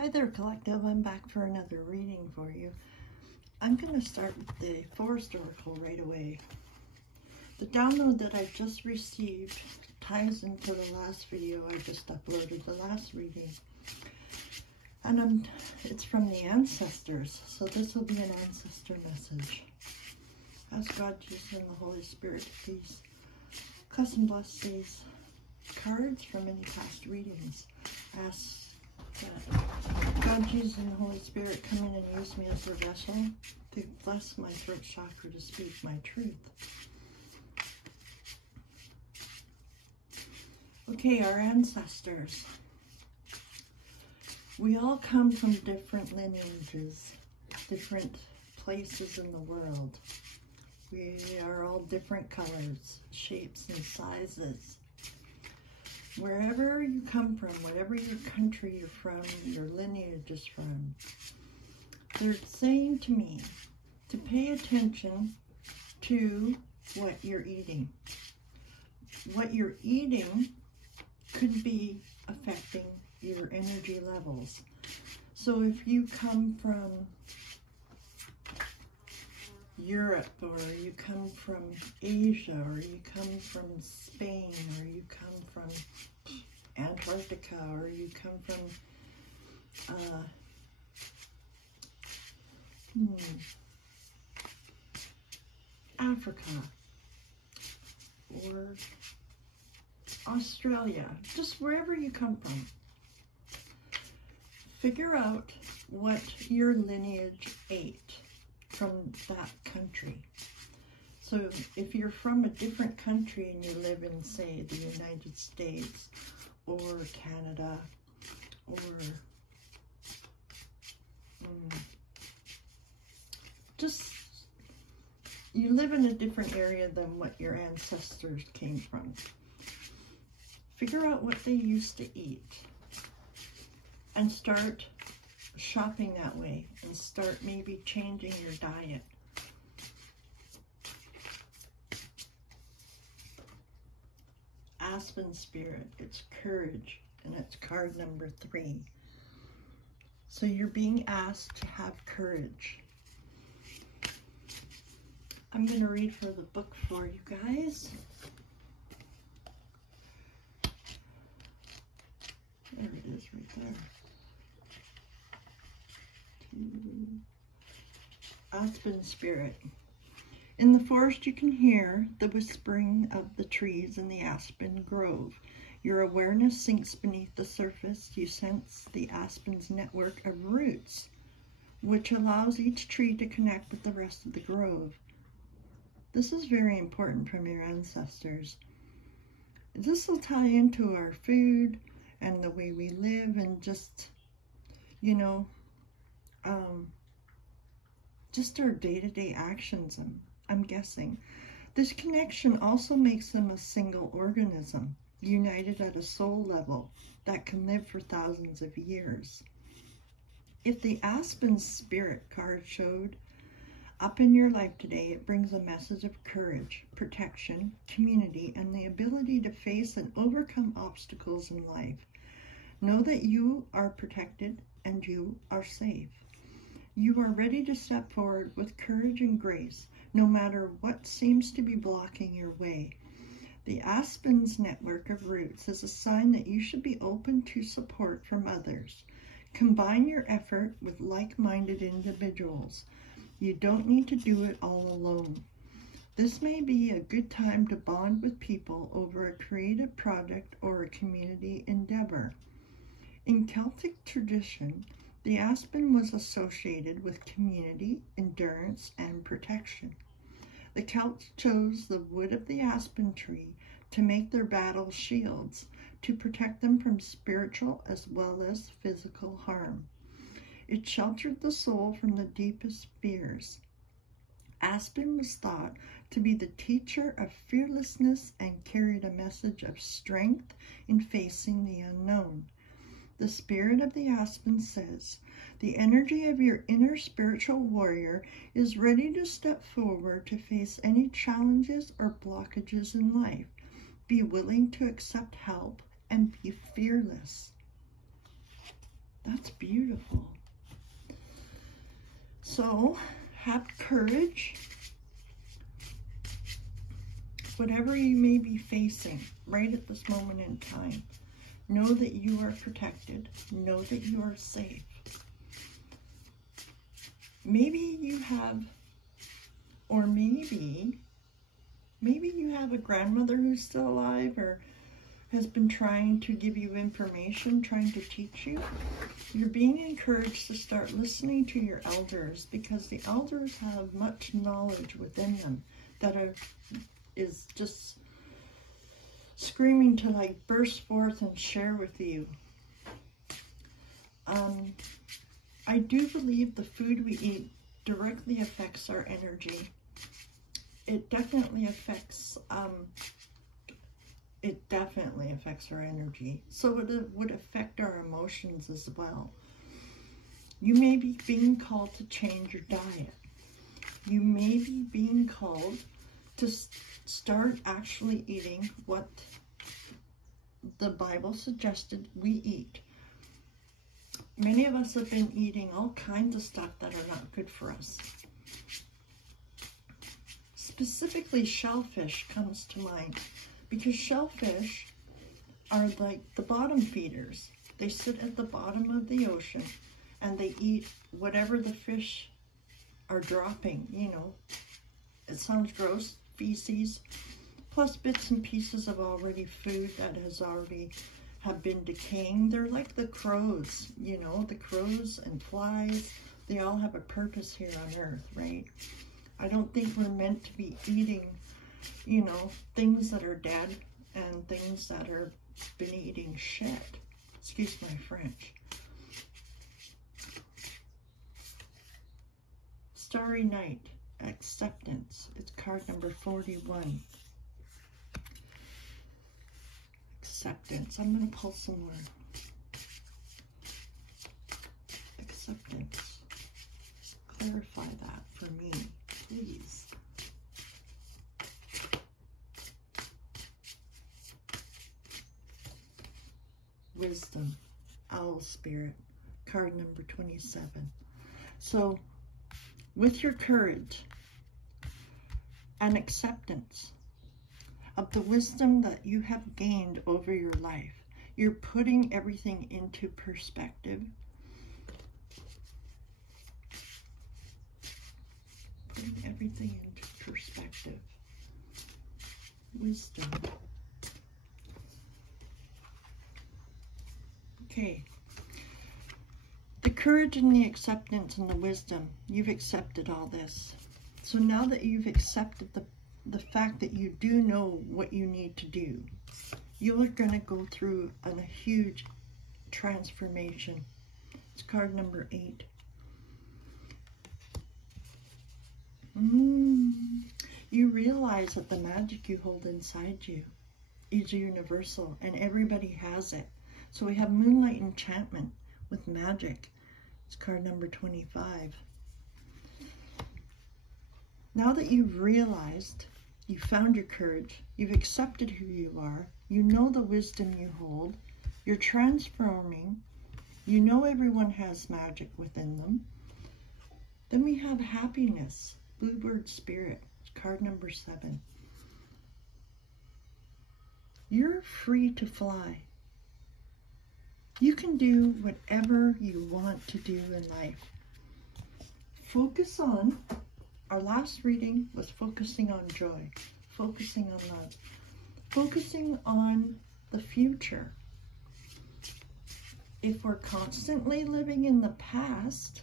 Hi there, Collective. I'm back for another reading for you. I'm going to start with the Forest Oracle right away. The download that I just received ties into the last video I just uploaded, the last reading. And it's from the ancestors, so this will be an ancestor message. Ask God, Jesus, and the Holy Spirit to please bless and bless these cards from any past readings. Ask that God, Jesus, and the Holy Spirit come in and use me as their vessel to bless my throat chakra to speak my truth. Okay, our ancestors. We all come from different lineages, different places in the world. We are all different colors, shapes, and sizes. Wherever you come from, whatever your country you're from, your lineage is from, they're saying to me to pay attention to what you're eating. What you're eating could be affecting your energy levels. So if you come from Europe, or you come from Asia, or you come from Spain, or you come from Antarctica, or you come from Africa, or Australia, just wherever you come from, figure out what your lineage ate from that country. So if you're from a different country and you live in, say, the United States or Canada, or just you live in a different area than what your ancestors came from, figure out what they used to eat and start shopping that way, and start maybe changing your diet. Aspen Spirit, it's courage, and it's card number 3. So you're being asked to have courage. I'm going to read for the book for you guys. There it is right there. Aspen Spirit. In the forest you can hear the whispering of the trees in the aspen grove. Your awareness sinks beneath the surface. You sense the aspen's network of roots, which allows each tree to connect with the rest of the grove. This is very important from your ancestors. This will tie into our food and the way we live, and just, you know, just our day-to-day actions, I'm guessing. This connection also makes them a single organism, united at a soul level that can live for thousands of years. If the Aspen Spirit card showed up in your life today, it brings a message of courage, protection, community, and the ability to face and overcome obstacles in life. Know that you are protected and you are safe. You are ready to step forward with courage and grace, no matter what seems to be blocking your way. The aspen's network of roots is a sign that you should be open to support from others. Combine your effort with like-minded individuals. You don't need to do it all alone. This may be a good time to bond with people over a creative project or a community endeavor. In Celtic tradition, the aspen was associated with community, endurance, and protection. The Celts chose the wood of the aspen tree to make their battle shields, to protect them from spiritual as well as physical harm. It sheltered the soul from the deepest fears. Aspen was thought to be the teacher of fearlessness and carried a message of strength in facing the unknown. The spirit of the aspen says, the energy of your inner spiritual warrior is ready to step forward to face any challenges or blockages in life. Be willing to accept help and be fearless. That's beautiful. So, have courage. Whatever you may be facing right at this moment in time, know that you are protected. Know that you are safe. Maybe you have, or maybe you have a grandmother who's still alive or has been trying to give you information, trying to teach you. You're being encouraged to start listening to your elders, because the elders have much knowledge within them that is just screaming to like burst forth and share with you. I do believe the food we eat directly affects our energy. It definitely affects our energy. So it would affect our emotions as well. You may be being called to change your diet. You may be being called to start actually eating what the Bible suggested we eat. Many of us have been eating all kinds of stuff that are not good for us. Specifically, shellfish comes to mind, because shellfish are like the bottom feeders. They sit at the bottom of the ocean and they eat whatever the fish are dropping, you know. It sounds gross, feces, plus bits and pieces of already food that has already have been decaying. They're like the crows, you know, the crows and flies. They all have a purpose here on earth, right? I don't think we're meant to be eating, you know, things that are dead and things that are been eating shit. Excuse my French. Starry Night, Acceptance. It's card number 41. Acceptance. I'm going to pull some more. Acceptance. Clarify that for me, please. Wisdom. Owl Spirit. Card number 27. So, with your courage and acceptance of the wisdom that you have gained over your life, you're putting everything into perspective. Putting everything into perspective. Wisdom. Okay. The courage and the acceptance and the wisdom, you've accepted all this. So now that you've accepted the fact that you do know what you need to do, you are going to go through a huge transformation. It's card number 8. You realize that the magic you hold inside you is universal and everybody has it. So we have Moonlight Enchantment with magic. It's card number 25. Now that you've realized, you found your courage, you've accepted who you are, you know the wisdom you hold, you're transforming, you know everyone has magic within them. Then we have Happiness, Bluebird Spirit, card number 7. You're free to fly. You can do whatever you want to do in life. Focus on, our last reading was focusing on joy, focusing on love, focusing on the future. If we're constantly living in the past,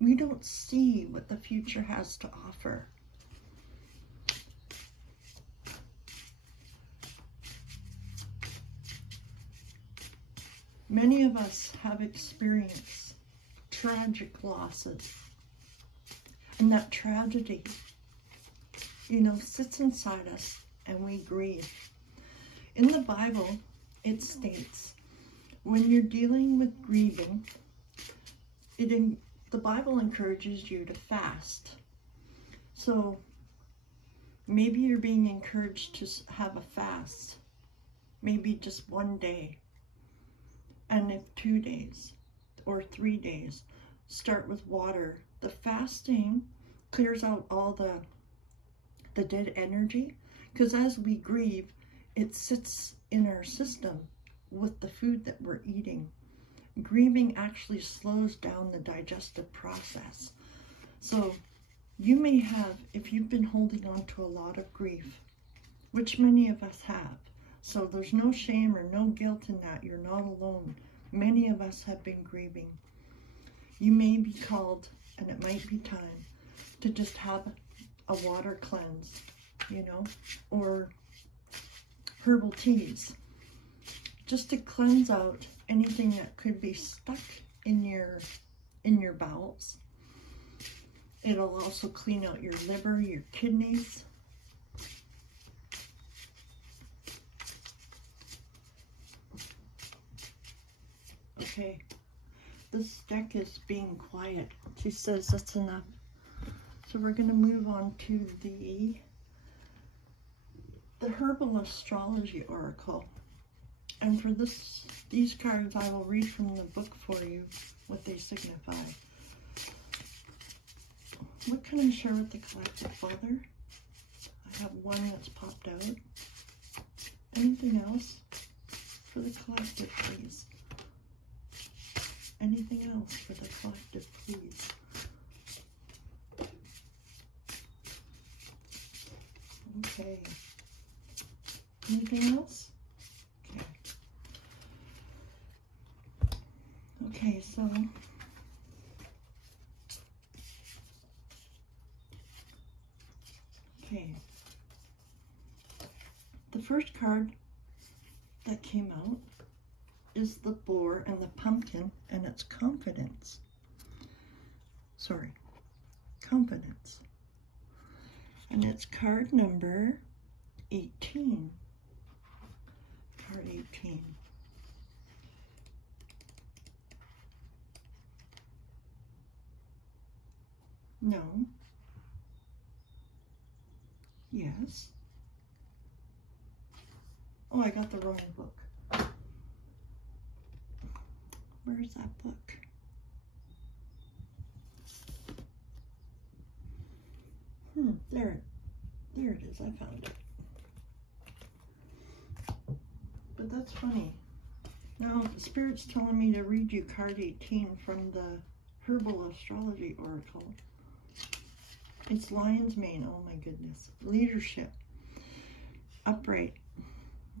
we don't see what the future has to offer. Many of us have experienced tragic losses, and that tragedy, you know, sits inside us and we grieve. In the Bible, it states, when you're dealing with grieving, the Bible encourages you to fast. So maybe you're being encouraged to have a fast, maybe just one day. And if 2 days, or 3 days. Start with water. The fasting clears out all the dead energy, because as we grieve, it sits in our system with the food that we're eating. Grieving actually slows down the digestive process. So you may have, if you've been holding on to a lot of grief, which many of us have, so there's no shame or no guilt in that. You're not alone. Many of us have been grieving. You may be called, and it might be time, to just have a water cleanse, you know, or herbal teas, just to cleanse out anything that could be stuck in your bowels. It'll also clean out your liver, your kidneys. Okay, this deck is being quiet. She says that's enough. So we're going to move on to the Herbal Astrology Oracle. And for these cards, I will read from the book for you what they signify. What can I share with the collective, Father? I have one that's popped out. Anything else for the collective, please? Anything else for the collective, please? Okay. Anything else? Okay. Okay, so the first card that came out is the boar and the pumpkin, and it's confidence. Sorry, confidence. And it's card number 18. Card 18. No. Yes. Oh, I got the wrong book. Where's that book? There it is. I found it. But that's funny. Now, the Spirit's telling me to read you card 18 from the Herbal Astrology Oracle. It's Lion's Mane. Oh my goodness. Leadership. Upright.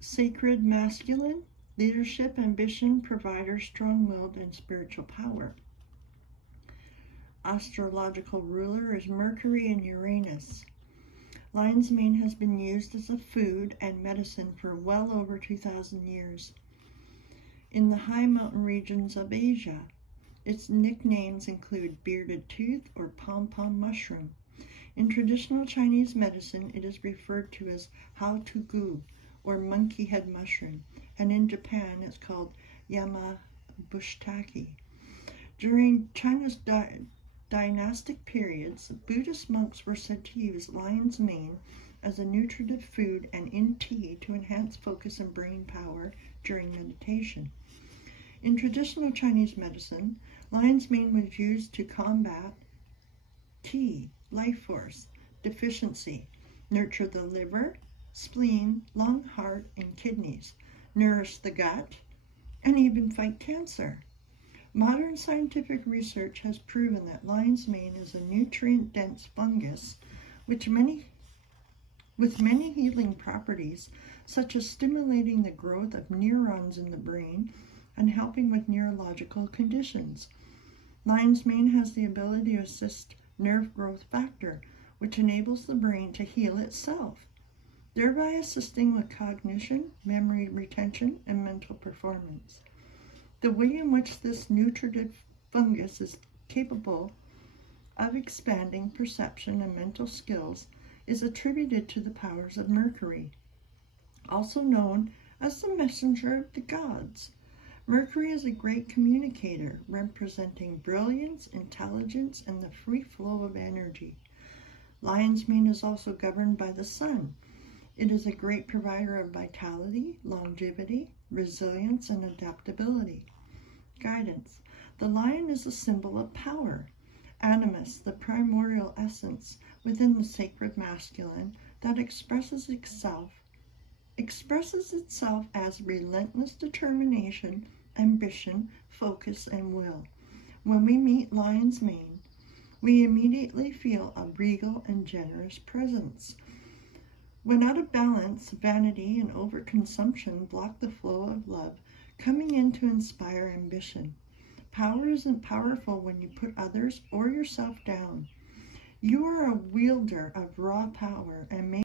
Sacred masculine. Leadership, ambition, provider, strong-willed, and spiritual power. Astrological ruler is Mercury and Uranus. Lion's mane has been used as a food and medicine for well over 2,000 years. In the high mountain regions of Asia, its nicknames include bearded tooth or pom-pom mushroom. In traditional Chinese medicine, it is referred to as hao tu gu, or monkey head mushroom, and in Japan it's called yamabushitake. During China's dynastic periods, Buddhist monks were said to use lion's mane as a nutritive food and in tea to enhance focus and brain power during meditation. In traditional Chinese medicine, lion's mane was used to combat qi, life force, deficiency, nurture the liver, spleen, lung, heart, and kidneys, nourish the gut, and even fight cancer. Modern scientific research has proven that lion's mane is a nutrient-dense fungus with many healing properties, such as stimulating the growth of neurons in the brain and helping with neurological conditions. Lion's mane has the ability to assist nerve growth factor, which enables the brain to heal itself, thereby assisting with cognition, memory retention, and mental performance. The way in which this nutritive fungus is capable of expanding perception and mental skills is attributed to the powers of Mercury, also known as the messenger of the gods. Mercury is a great communicator, representing brilliance, intelligence, and the free flow of energy. Lion's mane is also governed by the sun. It is a great provider of vitality, longevity, resilience, and adaptability. Guidance. The lion is a symbol of power. Animus, the primordial essence within the sacred masculine that expresses itself as relentless determination, ambition, focus, and will. When we meet lion's mane, we immediately feel a regal and generous presence. When out of balance, vanity and overconsumption block the flow of love coming in to inspire ambition. Power isn't powerful when you put others or yourself down. You are a wielder of raw power and may